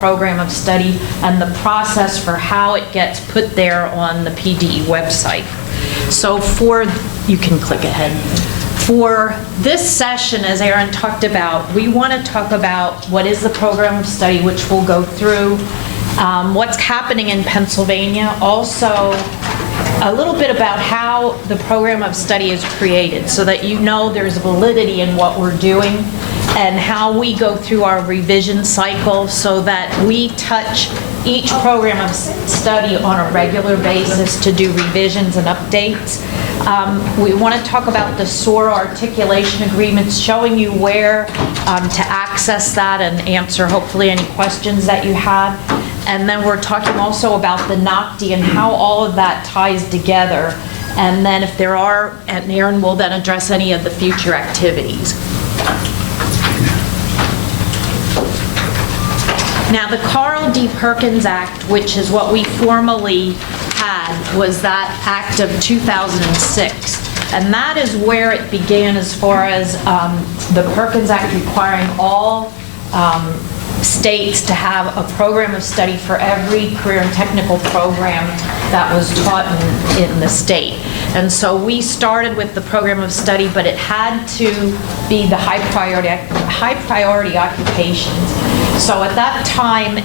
program of study and the process for how it gets put there on the PDE website. So you can click ahead. For this session, as Aaron talked about, we want to talk about what is the program of study, which we'll go through, what's happening in Pennsylvania, also a little bit about how the program of study is created so that you know there's validity in what we're doing, and how we go through our revision cycle so that we touch each program of study on a regular basis to do revisions and updates. We want to talk about the SOAR articulation agreements, showing you where to access that and answer hopefully any questions that you have. And then we're talking also about the NOCD and how all of that ties together. And then if there are, and Aaron will then address any of the future activities. Now, the Carl D. Perkins Act, which is what we formally had, was that Act of 2006. And that is where it began as far as the Perkins Act requiring all states to have a program of study for every career and technical program that was taught in the state. And so we started with the program of study, but it had to be the high priority occupations. So at that time,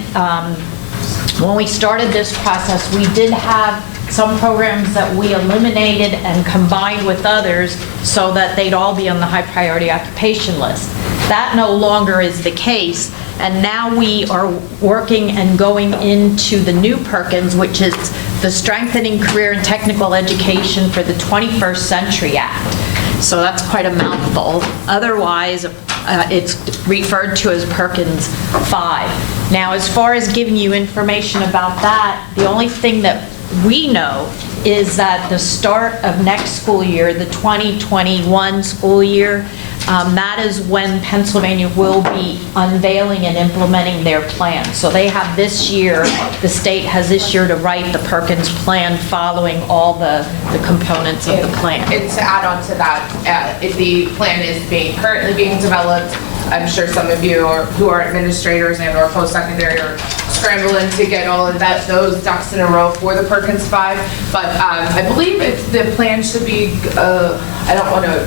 when we started this process, we did have some programs that we eliminated and combined with others so that they'd all be on the high priority occupation list. That no longer is the case, and now we are working and going into the new Perkins, which is the Strengthening Career and Technical Education for the 21st Century Act. So that's quite a mouthful. Otherwise, it's referred to as Perkins 5. Now, as far as giving you information about that, the only thing that we know is that the start of next school year, the 2021 school year, that is when Pennsylvania will be unveiling and implementing their plan. So they have this year, the state has this year to write the Perkins plan following all the components of the plan. And to add on to that, if the plan is currently being developed, I'm sure some of you who are administrators and or post-secondary are scrambling to get all of those ducks in a row for the Perkins 5. But I believe the plan should be, I don't want to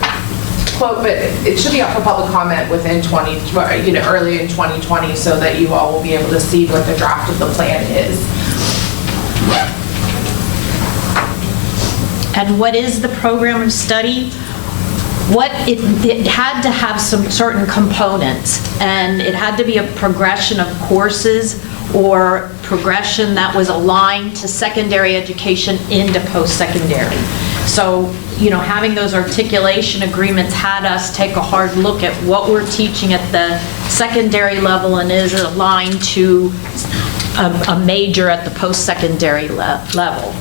quote, but it should be up for public comment within early in 2020, so that you all will be able to see what the draft of the plan is. And what is the program of study? It had to have some certain components, and it had to be a progression of courses or progression that was aligned to secondary education into post-secondary. So, having those articulation agreements had us take a hard look at what we're teaching at the secondary level and is aligned to a major at the post-secondary level.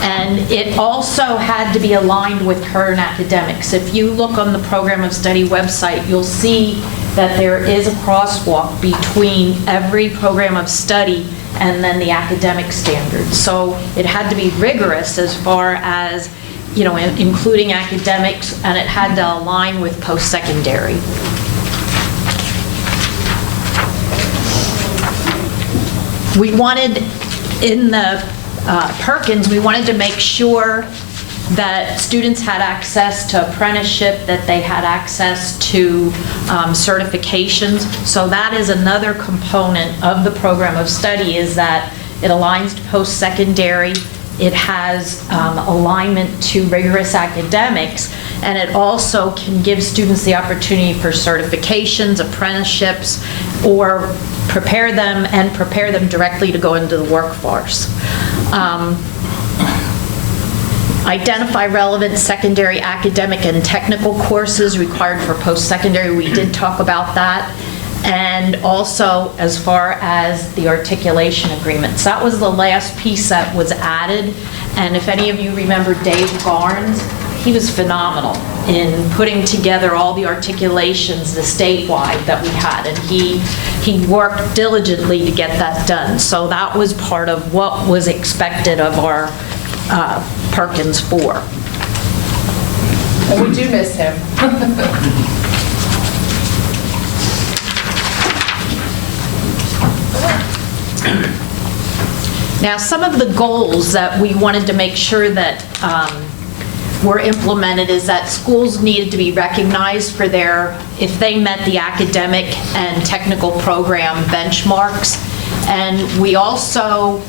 And it also had to be aligned with current academics. If you look on the program of study website, you'll see that there is a crosswalk between every program of study and then the academic standards. So it had to be rigorous as far as, including academics, and it had to align with post-secondary. We wanted, in the Perkins, we wanted to make sure that students had access to apprenticeship, that they had access to certifications. So that is another component of the program of study, is that it aligns to post-secondary, it has alignment to rigorous academics, and it also can give students the opportunity for certifications, apprenticeships, or prepare them directly to go into the workforce. Identify relevant secondary academic and technical courses required for post-secondary. We did talk about that. And also, as far as the articulation agreements, that was the last piece that was added. And if any of you remember Dave Garnes, he was phenomenal in putting together all the articulations, the statewide that we had, and he worked diligently to get that done. So that was part of what was expected of our Perkins 4. And we do miss him. Now, some of the goals that we wanted to make sure that were implemented is that schools needed to be recognized for if they met the academic and technical program benchmarks. And we also,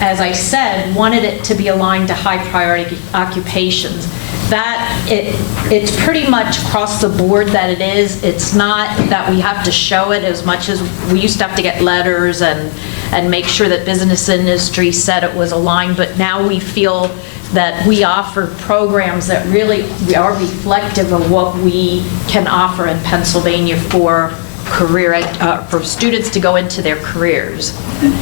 as I said, wanted it to be aligned to high priority occupations. It's pretty much across the board that it is. It's not that we have to show it as much as we used to have to get letters and make sure that business industry said it was aligned, but now we feel that we offer programs that really are reflective of what we can offer in Pennsylvania for for students to go into their careers.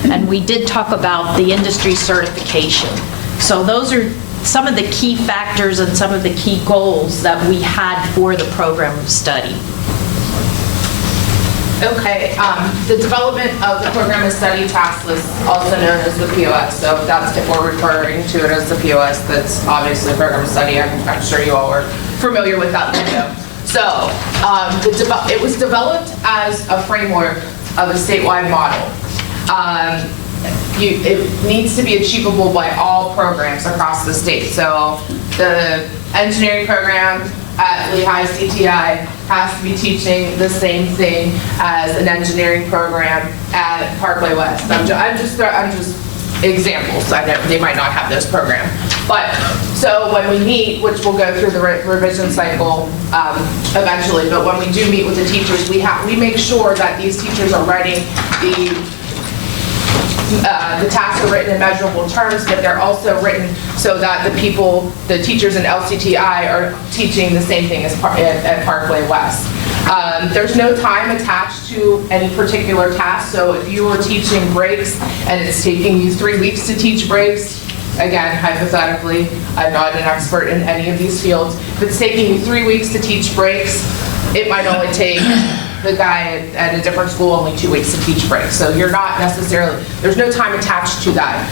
And we did talk about the industry certification. So those are some of the key factors and some of the key goals that we had for the program of study. Okay, the development of the program of study task list, also known as the POS. So if we're referring to it as the POS, that's obviously program of study. I'm sure you all were familiar with that lingo. So it was developed as a framework of a statewide model. It needs to be achievable by all programs across the state. So the engineering program at Lehigh CTI has to be teaching the same thing as an engineering program at Parkway West. I'm just examples. I know they might not have those programs. But so when we meet, which we'll go through the revision cycle eventually, but when we do meet with the teachers, we make sure that these teachers are writing the tasks are written in measurable terms, but they're also written so that the teachers in LCTI are teaching the same thing as at Parkway West. There's no time attached to any particular task, so if you are teaching brakes and it's taking you 3 weeks to teach brakes, again, hypothetically, I'm not an expert in any of these fields, if it's taking you 3 weeks to teach brakes, it might only take the guy at a different school only 2 weeks to teach brakes. So you're not necessarily, there's no time attached to that.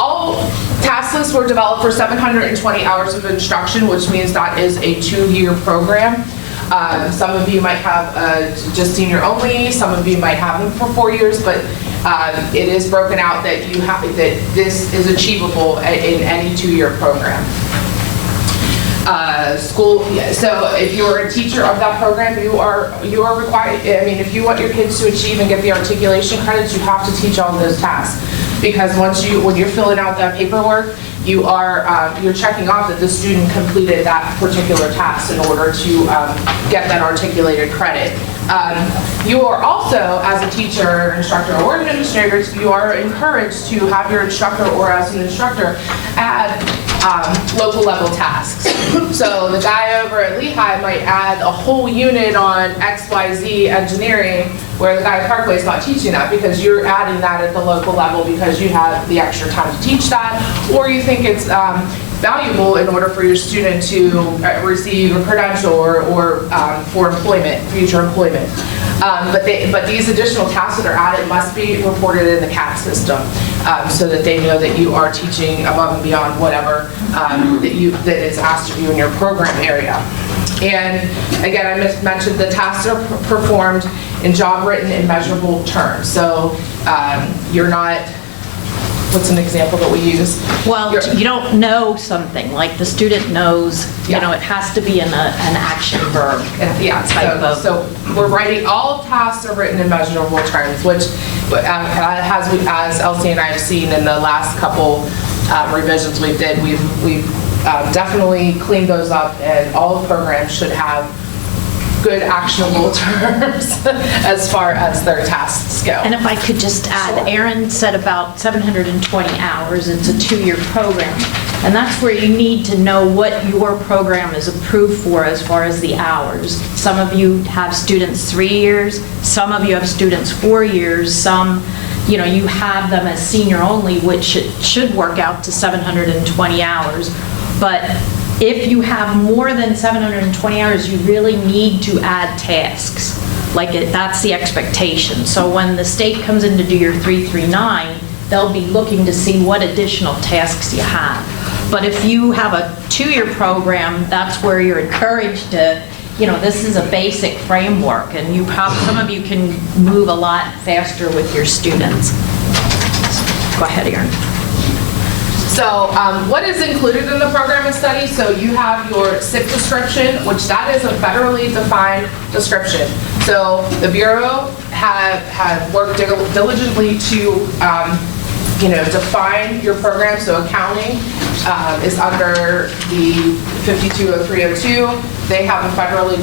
All task lists were developed for 720 hours of instruction, which means that is a 2-year program. Some of you might have just senior only, some of you might have them for 4 years, but it is broken out that that this is achievable in any 2-year program. So if you're a teacher of that program, you are required, I mean, if you want your kids to achieve and get the articulation credits, you have to teach all those tasks. Because when you're filling out that paperwork, you're checking off that the student completed that particular task in order to get that articulated credit. You are also, as a teacher, instructor, or administrator, you are encouraged to have your instructor or as an instructor add local level tasks. So the guy over at Lehigh might add a whole unit on XYZ engineering, where the guy at Parkway is not teaching that, because you're adding that at the local level because you have the extra time to teach that, or you think it's valuable in order for your student to receive a credential or for employment, future employment. But these additional tasks that are added must be reported in the CAT system so that they know that you are teaching above and beyond whatever that is asked of you in your program area. And again, I mentioned the tasks are performed in job written in measurable terms. So you're not, what's an example that we use? Well, you don't know something, like the student knows, you know, it has to be an action verb. Yeah, so we're writing, all tasks are written in measurable terms, which as Elsie and I have seen in the last couple revisions we've definitely cleaned those up, and all programs should have good actionable terms as far as their tasks go. And if I could just add, Erin said about 720 hours, it's a 2-year program. And that's where you need to know what your program is approved for as far as the hours. Some of you have students 3 years, some of you have students 4 years, some, you know, you have them as senior only, which should work out to 720 hours. But if you have more than 720 hours, you really need to add tasks. That's the expectation. So when the state comes in to do your 339, they'll be looking to see what additional tasks you have. But if you have a 2-year program, that's where you're encouraged to, you know, this is a basic framework, and some of you can move a lot faster with your students. Go ahead, Erin. So what is included in the program of study? So you have your SIP description, which that is a federally defined description. So the Bureau have worked diligently to define your program. So accounting is under the 520302. They have a federally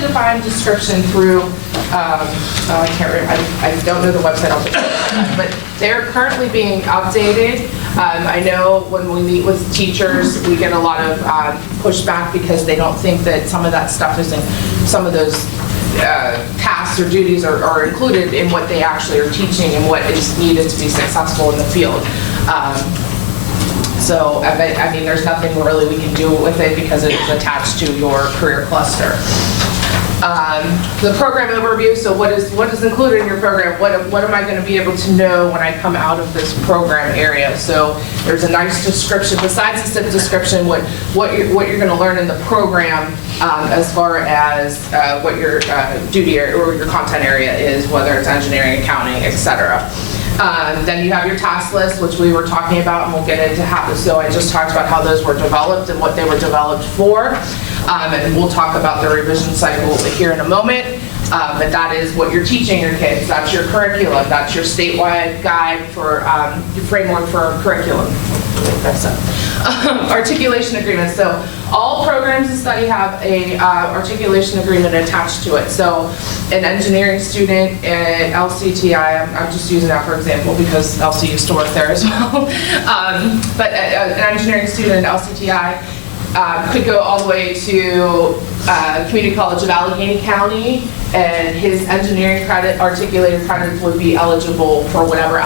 defined description through, I can't remember, I don't know the website off the top of my head, but they're currently being updated. I know when we meet with teachers, we get a lot of pushback because they don't think that some of that stuff is in, some of those tasks or duties are included in what they actually are teaching and what is needed to be successful in the field. So, I mean, there's nothing really we can do with it because it is attached to your career cluster. The program overview, so what is included in your program? What am I going to be able to know when I come out of this program area? So there's a nice description, besides the SIP description, what you're going to learn in the program as far as what your duty or your content area is, whether it's engineering, accounting, etc. Then you have your task list, which we were talking about, and we'll get into how. So I just talked about how those were developed and what they were developed for. And we'll talk about the revision cycle here in a moment. But that is what you're teaching your kids. That's your curriculum. That's your statewide guide for your framework for curriculum. Articulation agreement. So all programs of study have a articulation agreement attached to it. So an engineering student at LCTI, I'm just using that for example because LC used to work there as well. But an engineering student at LCTI could go all the way to Community College of Allegheny County, and his engineering credit, articulated credits would be eligible for whatever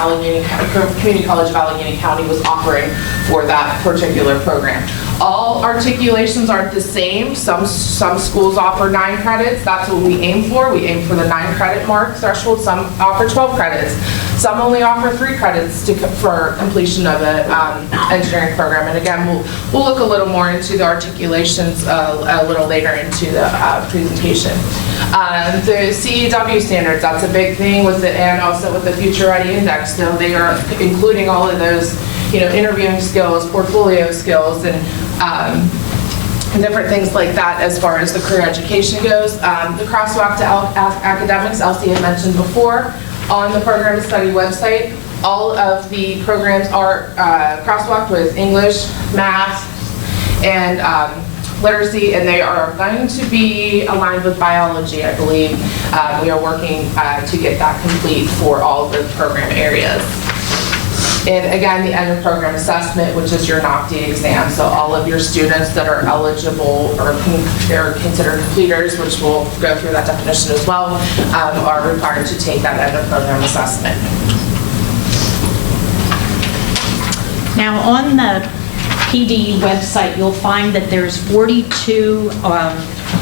Community College of Allegheny County was offering for that particular program. All articulations aren't the same. Some schools offer 9 credits. That's what we aim for. We aim for the 9 credit mark threshold. Some offer 12 credits. Some only offer 3 credits for completion of an engineering program. And again, we'll look a little more into the articulations a little later into the presentation. The CEW standards, that's a big thing with it, and also with the Future Ready Index. So they are including all of those, interviewing skills, portfolio skills, and different things like that as far as the career education goes. The crosswalk to academics, Elsie had mentioned before, on the program study website. All of the programs are crosswalked with English, math, and literacy, and they are going to be aligned with biology, I believe. We are working to get that complete for all of the program areas. And again, the end of program assessment, which is your NOCD exam. So all of your students that are eligible or are considered completers, which we'll go through that definition as well, are required to take that end of program assessment. Now on the PD website, you'll find that there's 42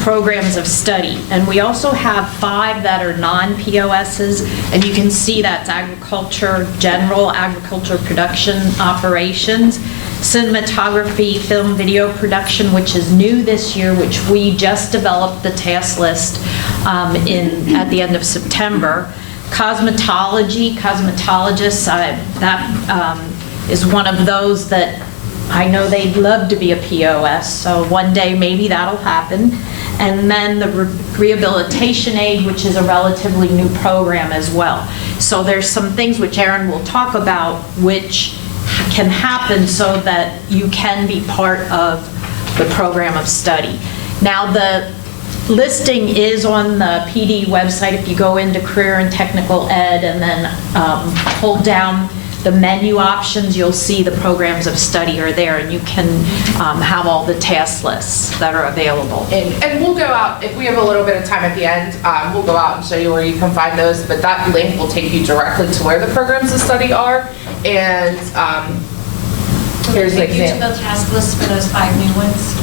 programs of study, and we also have 5 that are non-POSs, and you can see that's agriculture, general agriculture production operations, cinematography, film video production, which is new this year, which we just developed the task list at the end of September. Cosmetologists, that is one of those that I know they'd love to be a POS, so one day maybe that'll happen. And then the rehabilitation aid, which is a relatively new program as well. So there's some things which Erin will talk about which can happen so that you can be part of the program of study. Now the listing is on the PD website. If you go into career and technical ed and then hold down the menu options, you'll see the programs of study are there, and you can have all the task lists that are available. And we'll go out, if we have a little bit of time at the end, we'll go out and show you where you can find those, but that link will take you directly to where the programs of study are. And here's an example. Take you to the task list for those 5 new ones?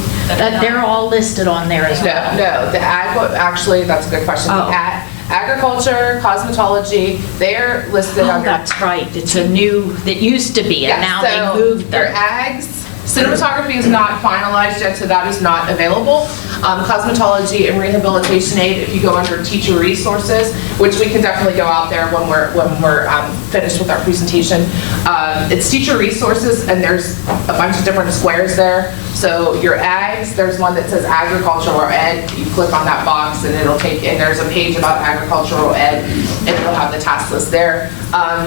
They're all listed on there as well. No, actually, that's a good question. Oh. Agriculture, cosmetology, they're listed under. That's right. It's a new, it used to be, and now they moved them. Your ags, cinematography is not finalized yet, so that is not available. Cosmetology and rehabilitation aid, if you go under teacher resources, which we can definitely go out there when we're finished with our presentation. It's teacher resources, and there's a bunch of different squares there. So your ags, there's one that says agricultural ed. You click on that box and it'll take, and there's a page about agricultural ed, and it'll have the task list there.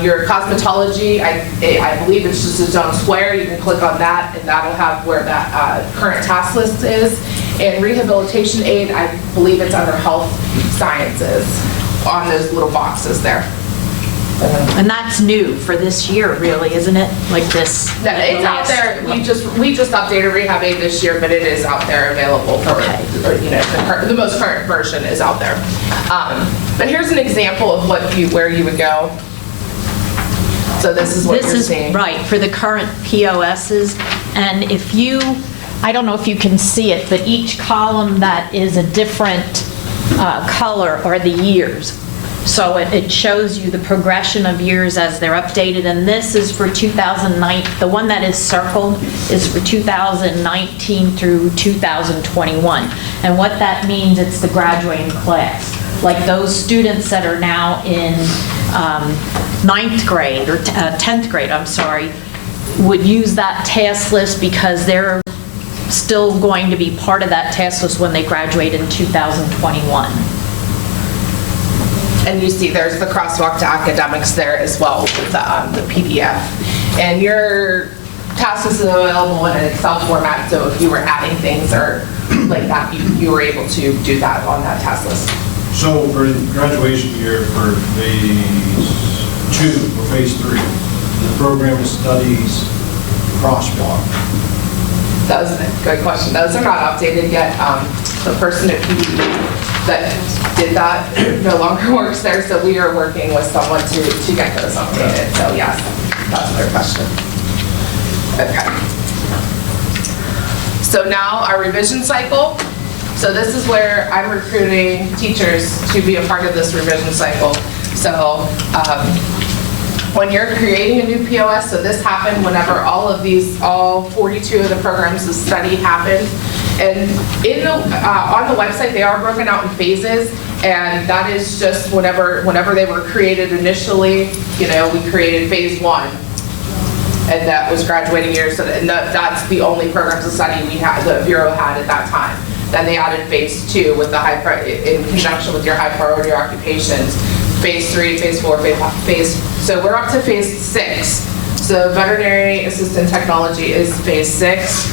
Your cosmetology, I believe it's just its own square. You can click on that, and that'll have where that current task list is. And rehabilitation aid, I believe it's under health sciences on those little boxes there. And that's new for this year, really, isn't it? Like this? It's out there. We just updated rehab aid this year, but it is out there available for, the most current version is out there. But here's an example of where you would go. So this is what you're seeing. Right, for the current POSs. And if you, I don't know if you can see it, but each column that is a different color are the years. So it shows you the progression of years as they're updated, and this is for 2009. The one that is circled is for 2019 through 2021. And what that means, it's the graduating class. Like those students that are now in 9th grade, or 10th grade, I'm sorry, would use that task list because they're still going to be part of that task list when they graduate in 2021. And you see there's the crosswalk to academics there as well with the PDF. And your task list is available in an Excel format, so if you were adding things or like that, you were able to do that on that task list. So for the graduation year for phase 2 or phase 3, the program of studies crosswalk. That was a good question. Those are not updated yet. The person at PD that did that no longer works there, so we are working with someone to get those updated. So yes, that's their question. Okay. So now our revision cycle. So this is where I'm recruiting teachers to be a part of this revision cycle. So when you're creating a new POS, so this happened whenever all 42 of the programs of study happened. And on the website, they are broken out in phases, and that is just whenever they were created initially, we created phase 1, and that was graduating year, so that's the only programs of study the Bureau had at that time. Then they added phase 2 with in conjunction with your high priority occupations, phase 3, phase 4, so we're up to phase 6. So veterinary assistant technology is phase 6.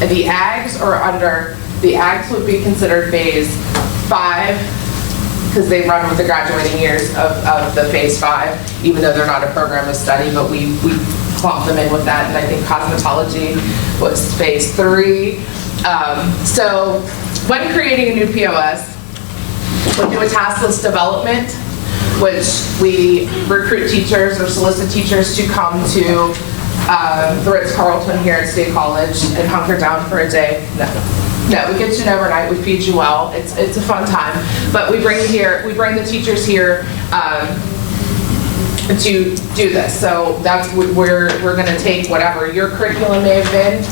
The ags would be considered phase 5 because they run with the graduating years of the phase 5, even though they're not a program of study, but we clump them in with that. And I think cosmetology was phase 3. So when creating a new POS, we do a task list development, which we recruit teachers or solicit teachers to come to the Ritz-Carlton here at State College and hunker down for a day. No, we get you an overnight, we feed you well. It's a fun time. But we bring the teachers here to do this. So that's we're going to take whatever your curriculum may have been.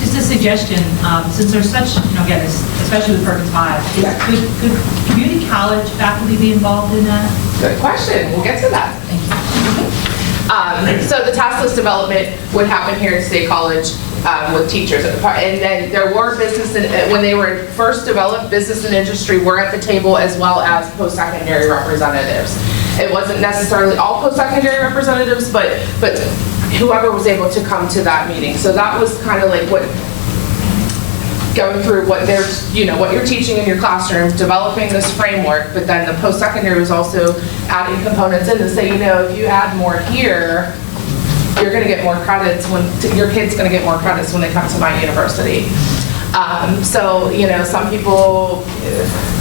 Just a suggestion, since there's such, again, especially with Perkins 5, could community college faculty be involved in that? Good question. We'll get to that. Thank you. So the task list development would happen here at State College with teachers. And then there were when they were first developed, business and industry were at the table as well as post-secondary representatives. It wasn't necessarily all post-secondary representatives, but whoever was able to come to that meeting. So that was kind of like going through what you're teaching in your classroom, developing this framework, but then the post-secondary was also adding components in to say, if you add more here, you're going to get more credits your kid's going to get more credits when they come to my university. So, some people,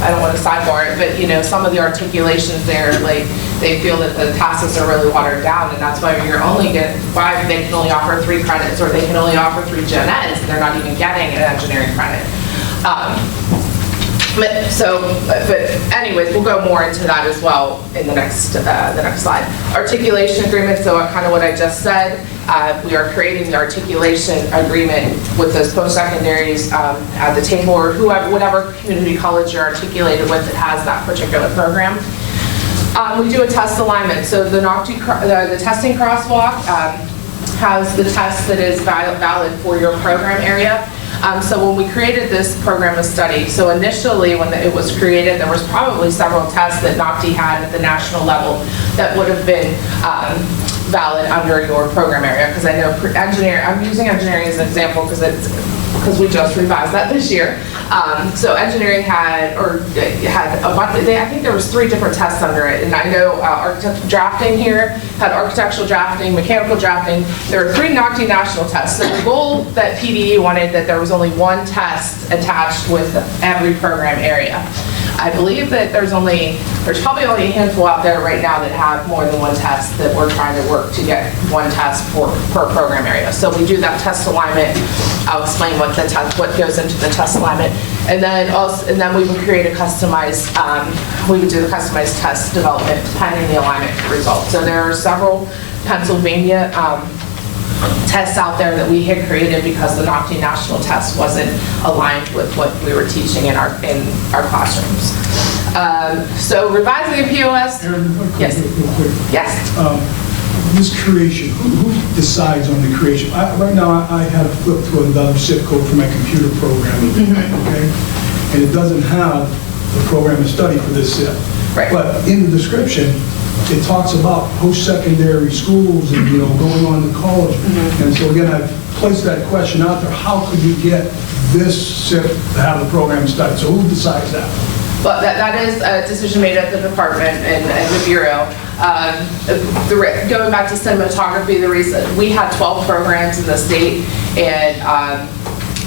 I don't want to sidebar it, but, some of the articulations there, like, they feel that the task lists are really watered down, and that's why you're only getting 5, they can only offer 3 credits, or they can only offer 3 gen eds, and they're not even getting an engineering credit. But anyways, we'll go more into that as well in the next slide. Articulation agreement, so kind of what I just said. We are creating the articulation agreement with those post-secondaries at the table, or whoever, whatever community college you're articulated with that has that particular program. We do a test alignment. So the the testing crosswalk has the test that is valid for your program area. So when we created this program of study, so initially when it was created, there was probably several tests that NOCTI had at the national level that would have been valid under your program area. Because I know I'm using engineering as an example because we just revised that this year. So engineering had a bunch, I think there was 3 different tests under it, and I know architectural drafting here had architectural drafting, mechanical drafting. There were 3 NOCTI national tests. So the goal that PDE wanted that there was only 1 test attached with every program area. I believe that there's probably only a handful out there right now that have more than 1 test that we're trying to work to get 1 test per program area. So we do that test alignment. I'll explain what goes into the test alignment, and then we would create a customized. We would do the customized test development depending on the alignment result. So there are several Pennsylvania tests out there that we had created because the NOCTI national test wasn't aligned with what we were teaching in our classrooms. So revising the POS. Aaron, Yes. real quick. Yes. This creation, who decides on the creation? Right now, I had to flip to another zip code for my computer programming, okay? And it doesn't have the program of study for this zip. Right. But in the description, it talks about post-secondary schools and, going on to college. And so again, I've placed that question out there, how could you get this zip to have the program of study? So who decides that? But that is a decision made at the department and the bureau. Going back to cinematography, we had 12 programs in the state, and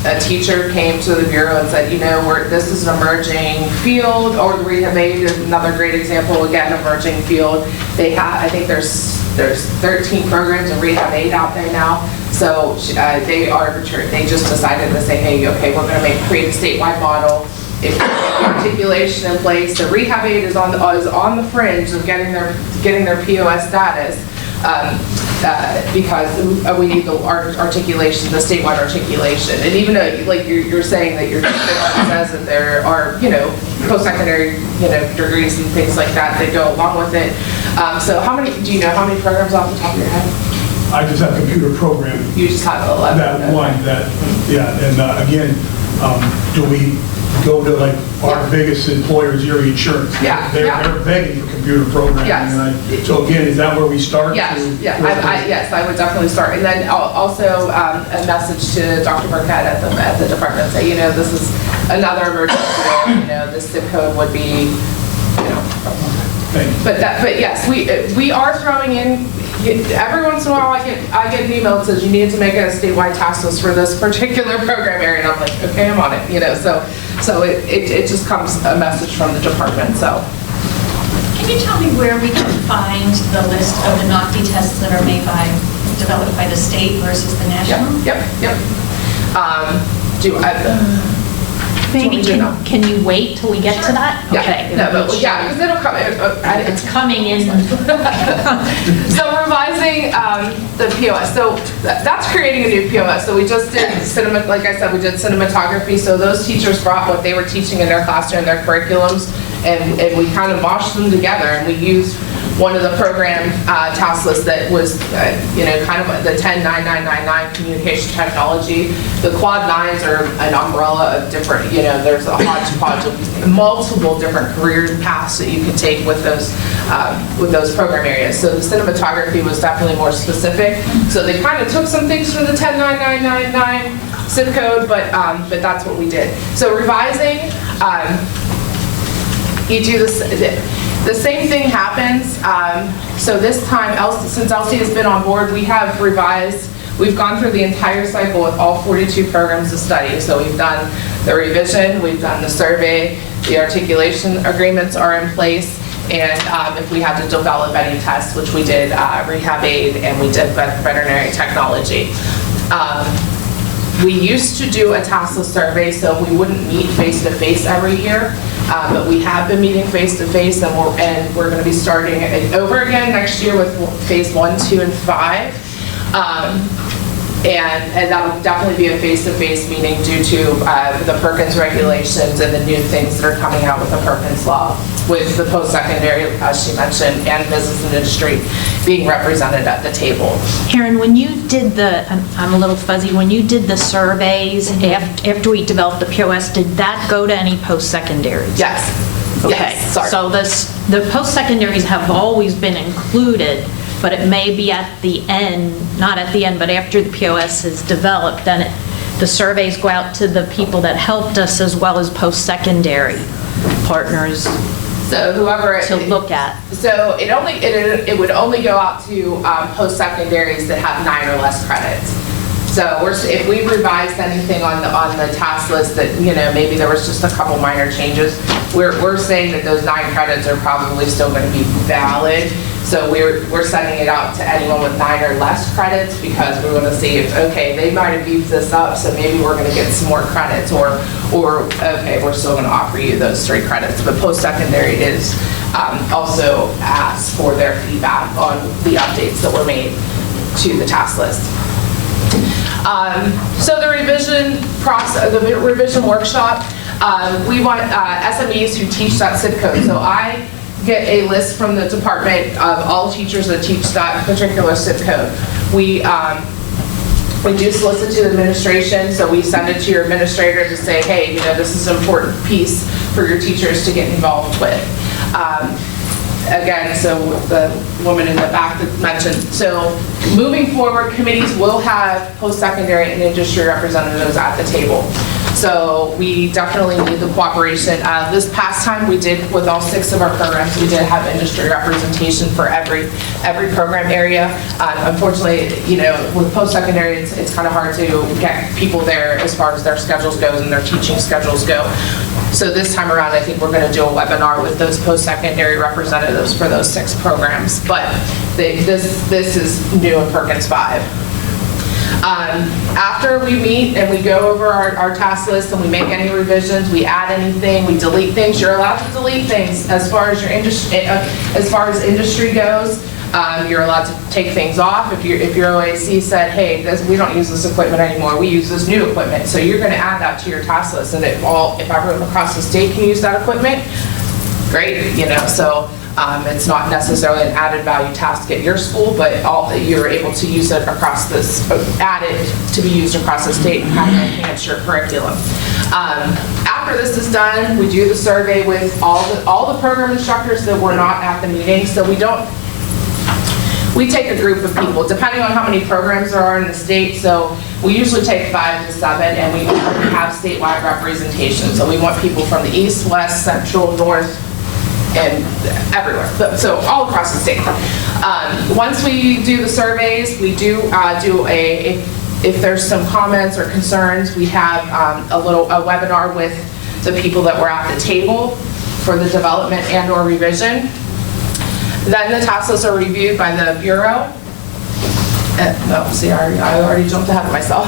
a teacher came to the bureau and said, this is an emerging field, or the rehab aid is another great example, again, emerging field. I think there's 13 programs in rehab aid out there now. So they just decided to say, hey, okay, we're going to create a statewide model. If the articulation in place, the rehab aid is on the fringe of getting their POS status because we need the articulation, the statewide articulation. And even though, like you're saying that your says that there are post-secondary degrees and things like that go along with it. So do you know how many programs off the top of your head? I just have computer programming. You just have 11. That one, and again, do we go to like our biggest employers, your insurance? Yeah, They're begging for computer programming. Yes. So again, is that where we start? Yes, yes, I would definitely start. And then also a message to Dr. Burkett at the department, say, this is another emergency, this zip code would be, But yes, we are throwing in. Every once in a while, I get an email that says you need to make a statewide task list for this particular program area, and I'm like, okay, I'm on it. So it just comes a message from the department. So Can you tell me where we can find the list of the NOCTI tests that are developed by the state versus the national? Yep. Maybe can you wait till we get to that? Okay. Because it'll come. It's coming in. So revising the POS. So that's creating a new POS. So we just did like I said, we did cinematography. So those teachers brought what they were teaching in their classroom, their curriculums, and we kind of mashed them together, and we used one of the program task lists that was, kind of the 10-9999 communication technology. The quad 9s are an umbrella of different, there's a hodgepodge of multiple different career paths that you can take with those program areas. So the cinematography was definitely more specific. So they kind of took some things from the 10-9999 zip code, but that's what we did. So revising, you do this. The same thing happens. So this time, since Elsie has been on board, we have revised. We've gone through the entire cycle with all 42 programs of study. So we've done the revision, we've done the survey, the articulation agreements are in place, and if we had to develop any tests, which we did rehab aid and we did veterinary technology. We used to do a task list survey, so we wouldn't meet face-to-face every year. But we have been meeting face-to-face, and we're going to be starting over again next year with phase 1, 2, and 5. And that'll definitely be a face-to-face meeting due to the Perkins regulations and the new things that are coming out with the Perkins law, with the post-secondary, as she mentioned, and business and industry being represented at the table. Erin, when you did I'm a little fuzzy, when you did the surveys after we developed the POS, did that go to any post-secondaries? Yes. Okay, Yes, sorry. so the post-secondaries have always been included, but it may be at the end, not at the end, but after the POS is developed, then the surveys go out to the people that helped us as well as post-secondary partners So whoever to look at. So it would only go out to post-secondaries that have 9 or less credits. So if we revised anything on the task list that, maybe there was just a couple minor changes, we're saying that those 9 credits are probably still going to be valid. So we're sending it out to anyone with 9 or less credits because we want to see if, okay, they might have beefed this up, so maybe we're going to get some more credits, or okay, we're still going to offer you those 3 credits. But post-secondary is also asked for their feedback on the updates that were made to the task list. So the revision process, the revision workshop, we want SMEs who teach that SIP code. So I get a list from the department of all teachers that teach that particular SIP code. We do solicit to the administration, so we send it to your administrator to say, hey, this is an important piece for your teachers to get involved with. Again, so the woman in the back that mentioned, so moving forward, committees will have post-secondary and industry representatives at the table. So we definitely need the cooperation. This past time we did, with all 6 of our programs, we did have industry representation for every program area. Unfortunately, with post-secondary, it's kind of hard to get people there as far as their schedules goes and their teaching schedules go. So this time around, I think we're going to do a webinar with those post-secondary representatives for those 6 programs. But this is new in Perkins 5. After we meet and we go over our task list and we make any revisions, we add anything, we delete things. You're allowed to delete things as far as your industry, industry goes. You're allowed to take things off. If your OAC said, hey, we don't use this equipment anymore, we use this new equipment, so you're going to add that to your task list. And if everyone across the state can use that equipment, great, so. It's not necessarily an added value task at your school, but you're able to use it across this, added to be used across the state and kind of enhance your curriculum. After this is done, we do the survey with all the program instructors that were not at the meeting. So we take a group of people, depending on how many programs there are in the state. So we usually take 5 to 7, and we have statewide representation. So we want people from the east, west, central, north, and everywhere, so all across the state. Once we do the surveys, we do if there's some comments or concerns, we have a webinar with the people that were at the table for the development and or revision. Then the task lists are reviewed by the Bureau. I already jumped ahead of myself.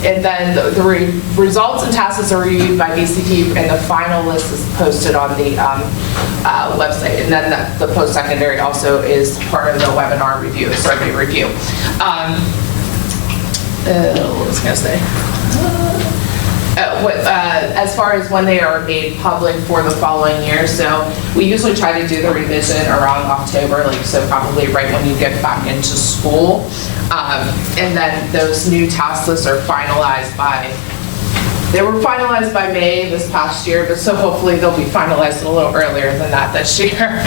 And then the results and task lists are reviewed by BCP, and the final list is posted on the website. And then the post-secondary also is part of the webinar review, survey review. What was I going to say? As far as when they are made public for the following year, so we usually try to do the revision around October, so probably right when you get back into school. And then those new task lists are finalized they were finalized by May this past year, but so hopefully they'll be finalized a little earlier than that this year.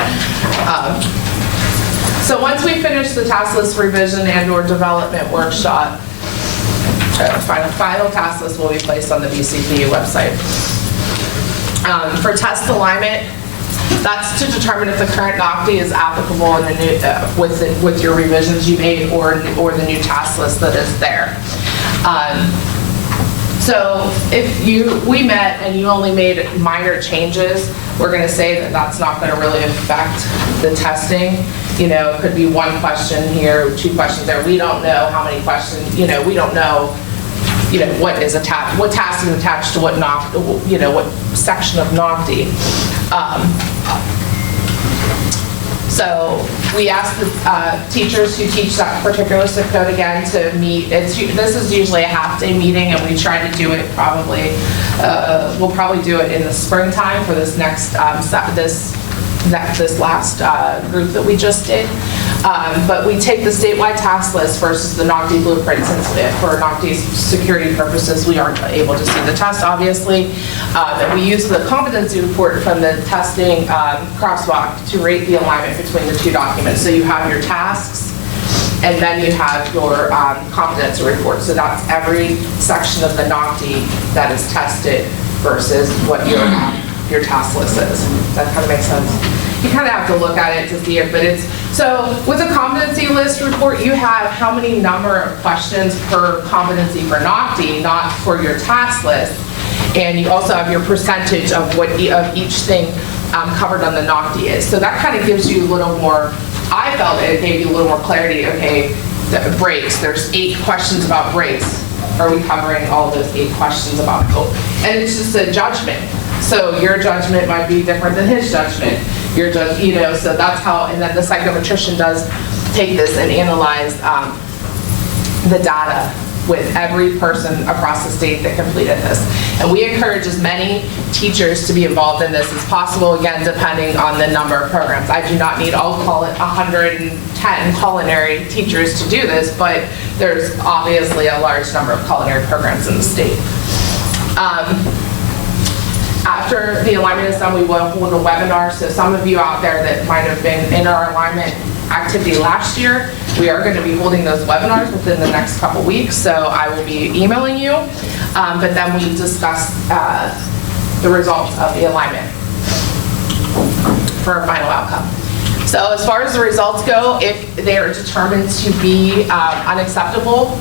So once we finish the task list revision and or development workshop, final task list will be placed on the BCPU website. For test alignment, that's to determine if the current NOCD is applicable in the new, with your revisions you made or the new task list that is there. So if we met and you only made minor changes, we're going to say that that's not going to really affect the testing. It could be 1 question here, 2 questions there. We don't know how many questions, we don't know what is attached, what task is attached to what what section of NOCD. So we ask the teachers who teach that particular zip code again to meet. This is usually a half-day meeting, and we try to do it probably, we'll probably do it in the springtime for this next, this last group that we just did. But we take the statewide task list versus the NOCD blueprint, since for NOCD's security purposes, we aren't able to see the test, obviously. And we use the competency report from the testing crosswalk to rate the alignment between the two documents. So you have your tasks, and then you have your competency report. So that's every section of the NOCD that is tested versus what your task list is. That kind of makes sense. You kind of have to look at it to see it, but it's, so with a competency list report, you have how many number of questions per competency for NOCD, not for your task list. And you also have your percentage of what of each thing covered on the NOCD is. So that kind of gives you a little more, I felt it gave you a little more clarity. Okay, the brakes, there's 8 questions about brakes. Are we covering all of those 8 questions about code? And it's just a judgment. So your judgment might be different than his judgment. Your judge, so that's how, and then the psychometrician does take this and analyze the data with every person across the state that completed this. And we encourage as many teachers to be involved in this as possible, again, depending on the number of programs. I do not need, I'll call it 110 culinary teachers to do this, but there's obviously a large number of culinary programs in the state. After the alignment is done, we will hold a webinar. So some of you out there that might have been in our alignment activity last year, we are going to be holding those webinars within the next couple weeks. So I will be emailing you, but then we discuss the results of the alignment for a final outcome. So as far as the results go, if they are determined to be unacceptable,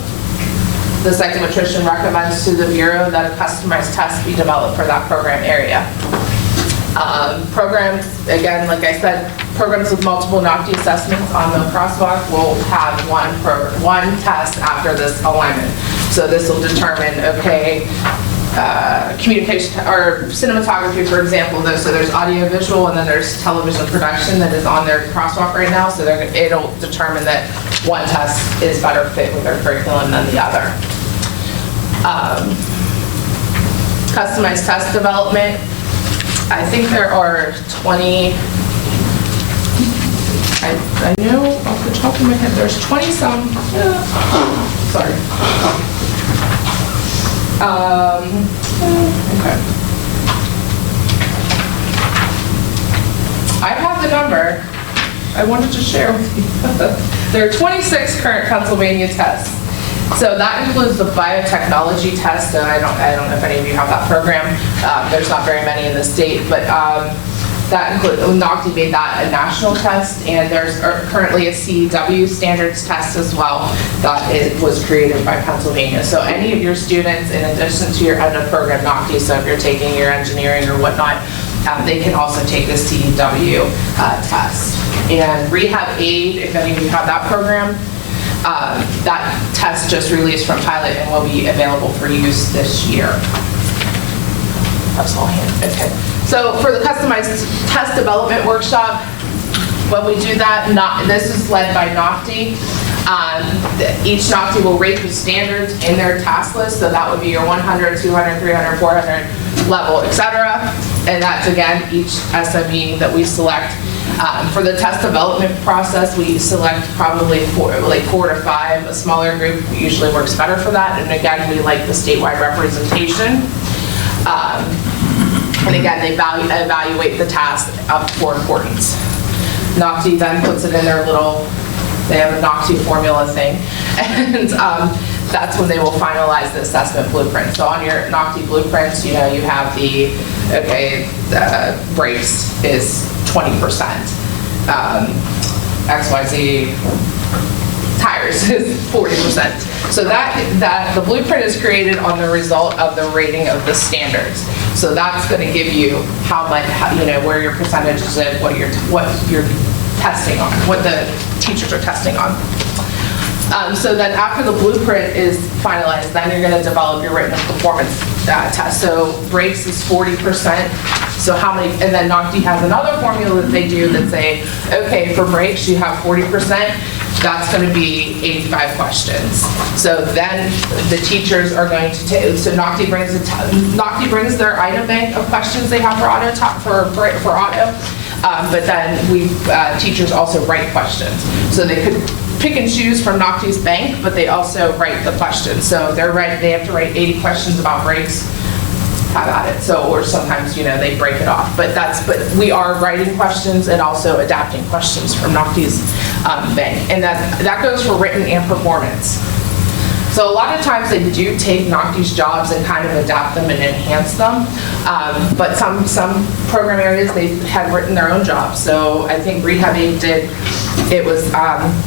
the psychometrician recommends to the Bureau that a customized test be developed for that program area. Programs, again, like I said, programs with multiple NOCD assessments on the crosswalk will have one test after this alignment. So this will determine, okay, communication or cinematography, for example, so there's audio visual and then there's television production that is on their crosswalk right now. So it'll determine that one test is better fit with their curriculum than the other. Customized test development. I think there are 20, I know off the top of my head, there's 20 some, sorry. Okay. I have the number. I wanted to share with you. There are 26 current Pennsylvania tests. So that includes the biotechnology test, and I don't know if any of you have that program. There's not very many in the state, but that includes, NOCD made that a national test, and there's currently a CEW standards test as well that was created by Pennsylvania. So any of your students, in addition to your end of program NOCD, so if you're taking your engineering or whatnot, they can also take the CEW test. And Rehab Aid, if any of you have that program, that test just released from pilot and will be available for use this year. That's all hand. Okay. So for the customized test development workshop, when we do that, this is led by NOCD. Each NOCD will rate the standards in their task list. So that would be your 100, 200, 300, 400 level, etc. And that's, again, each SME that we select. For the test development process, we select probably 4 to 5. A smaller group usually works better for that. And again, we like the statewide representation. And again, they evaluate the task up for importance. NOCD then puts it in their little, they have a NOCD formula thing. And that's when they will finalize the assessment blueprint. So on your NOCD blueprints, you have the brakes is 20%. XYZ tires is 40%. So that the blueprint is created on the result of the rating of the standards. So that's going to give you how much, where your percentages is, what you're testing on, what the teachers are testing on. So then after the blueprint is finalized, then you're going to develop your written performance test. So breaks is 40%. So how many, and then NOCD has another formula that they do that say, okay, for breaks you have 40%. That's going to be 85 questions. So then the teachers are going to take, so NOCD brings their item bank of questions they have for auto, but then teachers also write questions. So they could pick and choose from NOCD's bank, but they also write the questions. So they have to write 80 questions about breaks. Have at it. So, or sometimes, they break it off. But we are writing questions and also adapting questions from NOCD's bank. And that goes for written and performance. So a lot of times they do take NOCD's jobs and kind of adapt them and enhance them. But some program areas, they had written their own jobs. So I think Rehab Aid it was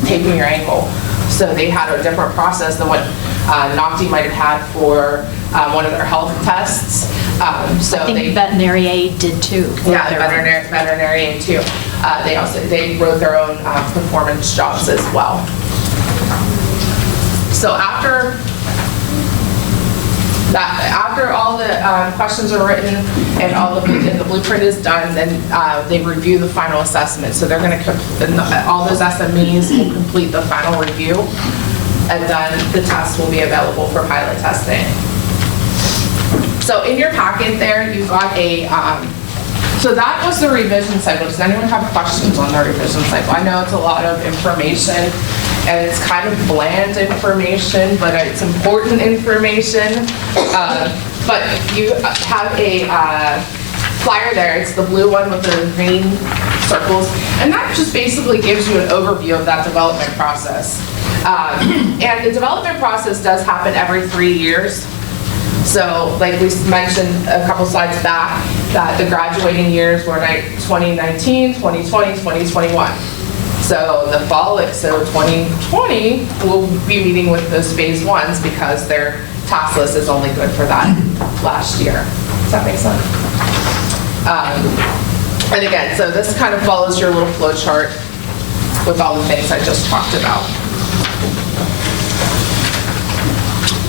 taping your ankle. So they had a different process than what NOCD might have had for one of their health tests. So I think veterinary aid did too. Yeah, veterinary aid too. They wrote their own performance jobs as well. So after all the questions are written and and the blueprint is done, then they review the final assessment. So they're going to, all those SMEs will complete the final review, and then the test will be available for pilot testing. So in your packet there, you've got so that was the revision cycle. Does anyone have questions on the revision cycle? I know it's a lot of information, and it's kind of bland information, but it's important information. But you have a flyer there. It's the blue one with the green circles, and that just basically gives you an overview of that development process. And the development process does happen every 3 years. So like we mentioned a couple slides back, that the graduating years were 2019, 2020, 2021. So the fall, so 2020 will be meeting with those phase ones because their task list is only good for that last year. Does that make sense? And again, so this kind of follows your little flow chart with all the things I just talked about.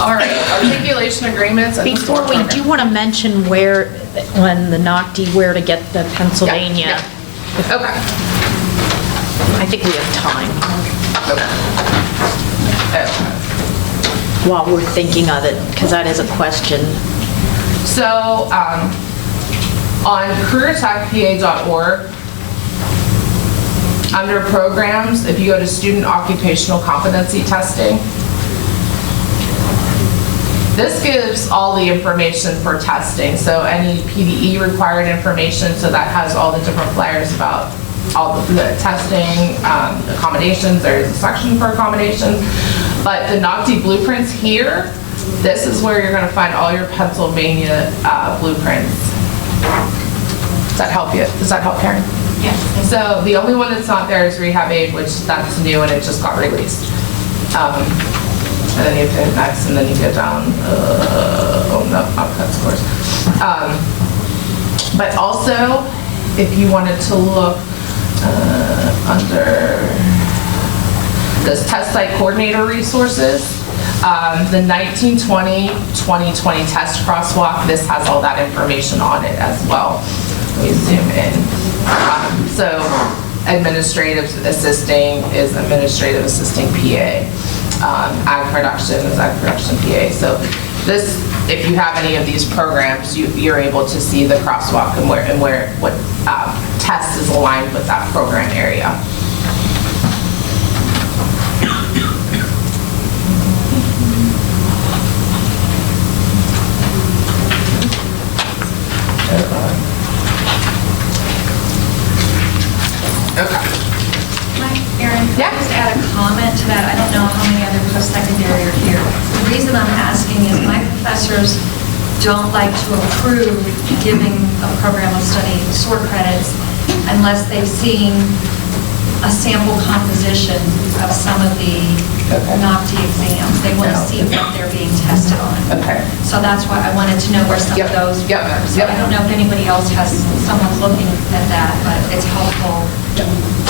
All right, articulation agreements. Before we do want to mention where to get the Pennsylvania. Yeah. Okay. I think we have time Okay. while we're thinking of it, because that is a question. So on careertechpa.org, under programs, if you go to student occupational competency testing, this gives all the information for testing. So any PDE required information, so that has all the different flyers about all the testing, accommodations. There's a section for accommodations. But the NOCD blueprints here, this is where you're going to find all your Pennsylvania blueprints. Does that help you? Does that help, Karen? Yes. So the only one that's not there is Rehab Aid, which that's new and it just got released. And then you hit next, and then you go down, oh no, not cut scores. But also, if you wanted to look under this test site coordinator resources, the 1920-2020 test crosswalk, this has all that information on it as well. Let me zoom in. So administrative assisting is administrative assisting PA. Ag production is ag production PA. So this, if you have any of these programs, you're able to see the crosswalk and what test is aligned with that program area. Okay. Erin, can I just add a comment to that? I don't know how many other post-secondary are here. The reason I'm asking is my professors don't like to approve giving a program of study SOAR credits unless they've seen a sample composition of some of the NOCD exams. They want to see what they're being tested on. Okay. So that's why I wanted to know where some of those were. So I don't know if anybody else has, someone's looking at that, but it's helpful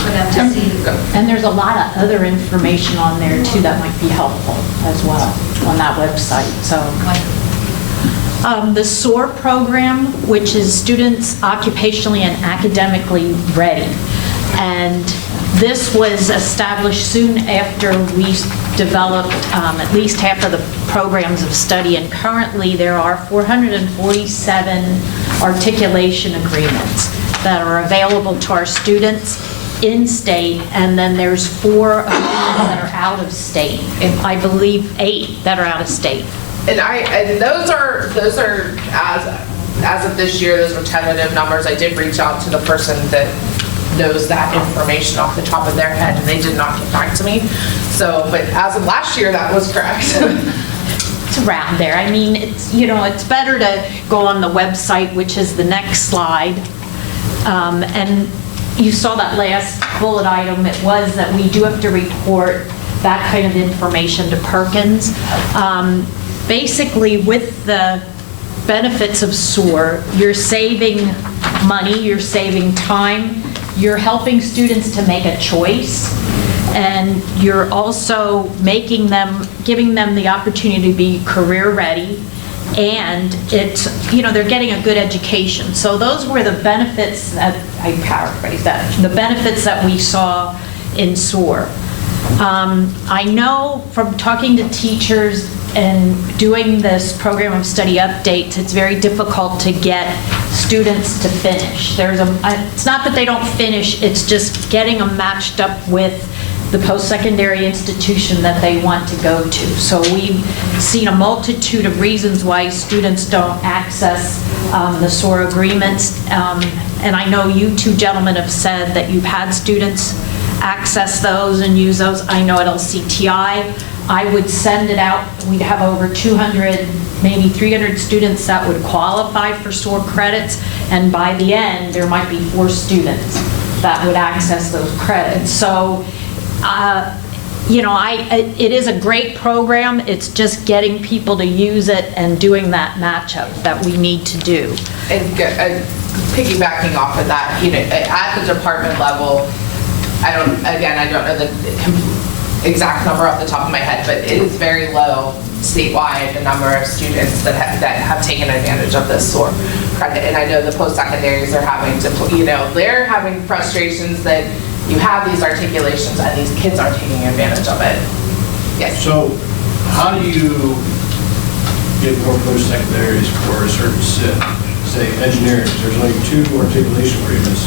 for them to see And there's a lot of other information on there too that might be helpful as well on that website, so. The SOAR program, which is Students Occupationally and Academically Ready. And this was established soon after we developed at least half of the programs of study, and currently there are 447 articulation agreements that are available to our students in-state, and then there's 4 of them that are out of state, and I believe 8 that are out of state. And those are as of this year, those are tentative numbers. I did reach out to the person that knows that information off the top of their head, and they did not get back to me. So, but as of last year, that was correct. It's around there. I mean, it's, you know, it's better to go on the website, which is the next slide. And you saw that last bullet item, it was that we do have to report that kind of information to Perkins. Basically, with the benefits of SOAR, you're saving money, you're saving time, you're helping students to make a choice, and you're also making them, giving them the opportunity to be career ready, and it's, you know, they're getting a good education. So those were the benefits that, I paraphrase that, the benefits that we saw in SOAR. I know from talking to teachers and doing this program of study updates, it's very difficult to get students to finish. It's not that they don't finish, it's just getting them matched up with the post-secondary institution that they want to go to. So we've seen a multitude of reasons why students don't access the SOAR agreements. And I know you 2 gentlemen have said that you've had students access those and use those. I know at LCTI, I would send it out. We'd have over 200, maybe 300 students that would qualify for SOAR credits, and by the end, there might be 4 students that would access those credits. So, you know, it is a great program. It's just getting people to use it and doing that matchup that we need to do. And piggybacking off of that, you know, at the department level, I don't know the exact number off the top of my head, but it is very low statewide, the number of students that have taken advantage of this SOAR credit. And I know the post-secondaries are having to, you know, they're having frustrations that you have these articulations and these kids aren't taking advantage of it. Yes. So how do you get more post-secondaries for a certain SIP? Say engineering, there's only 2 articulation agreements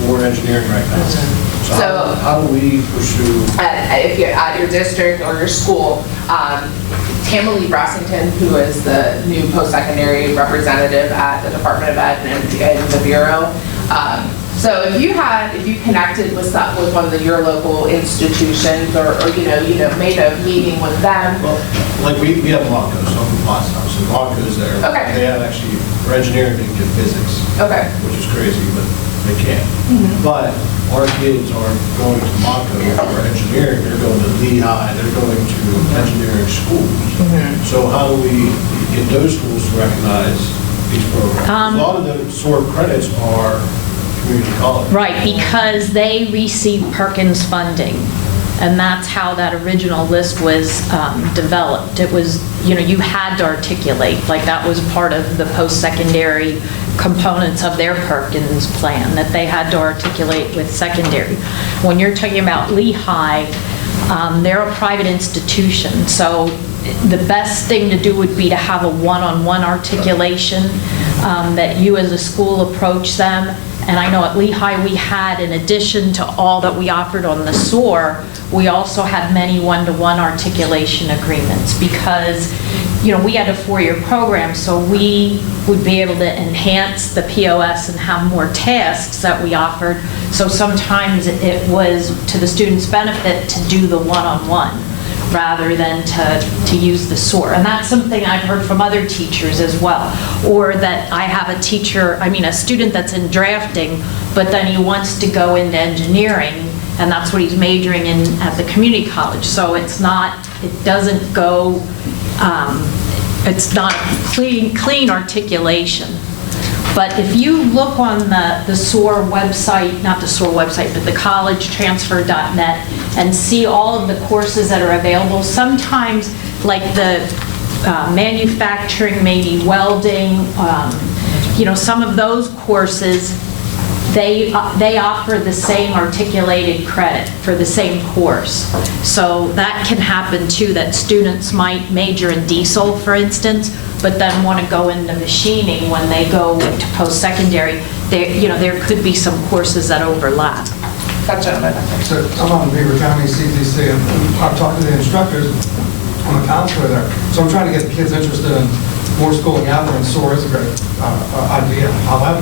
for engineering right now. So how do we pursue? If you're at your district or your school, Tamalee Brassington, who is the new post-secondary representative at the Department of Ed and the Bureau. So if you connected with one of your local institutions, or you know made a meeting with them. Well, like we have Waco, so I'm from Pottstown, so Waco is there. Okay. They have actually, for engineering, they can get physics. Okay. Which is crazy, but they can. But our kids aren't going to Waco for engineering, they're going to Lehigh, they're going to engineering schools. So how do we get those schools to recognize these programs? A lot of the SOAR credits are community college. Right, because they receive Perkins funding, and that's how that original list was developed. It was, you know, you had to articulate, like that was part of the post-secondary components of their Perkins plan, that they had to articulate with secondary. When you're talking about Lehigh, they're a private institution, so the best thing to do would be to have a one-on-one articulation, that you as a school approach them. And I know at Lehigh we had, in addition to all that we offered on the SOAR, we also had many one-to-one articulation agreements, because, you know, we had a 4-year program, so we would be able to enhance the POS and have more tasks that we offered. So sometimes it was to the student's benefit to do the one-on-one rather than to use the SOAR. And that's something I've heard from other teachers as well. Or that I have a student that's in drafting, but then he wants to go into engineering, and that's what he's majoring in at the community college. So it's not a clean articulation. But if you look on the SOAR website, not the SOAR website, but the collegetransfer.net, and see all of the courses that are available, sometimes like the manufacturing, maybe welding, some of those courses, they offer the same articulated credit for the same course. So that can happen too, that students might major in diesel, for instance, but then want to go into machining when they go to post-secondary. There could be some courses that overlap. Gotcha. So I'm on Beaver County CTC, and I'm talking to the instructors. I'm a counselor there. So I'm trying to get the kids interested in more schooling out there, and SOAR is a great idea. However,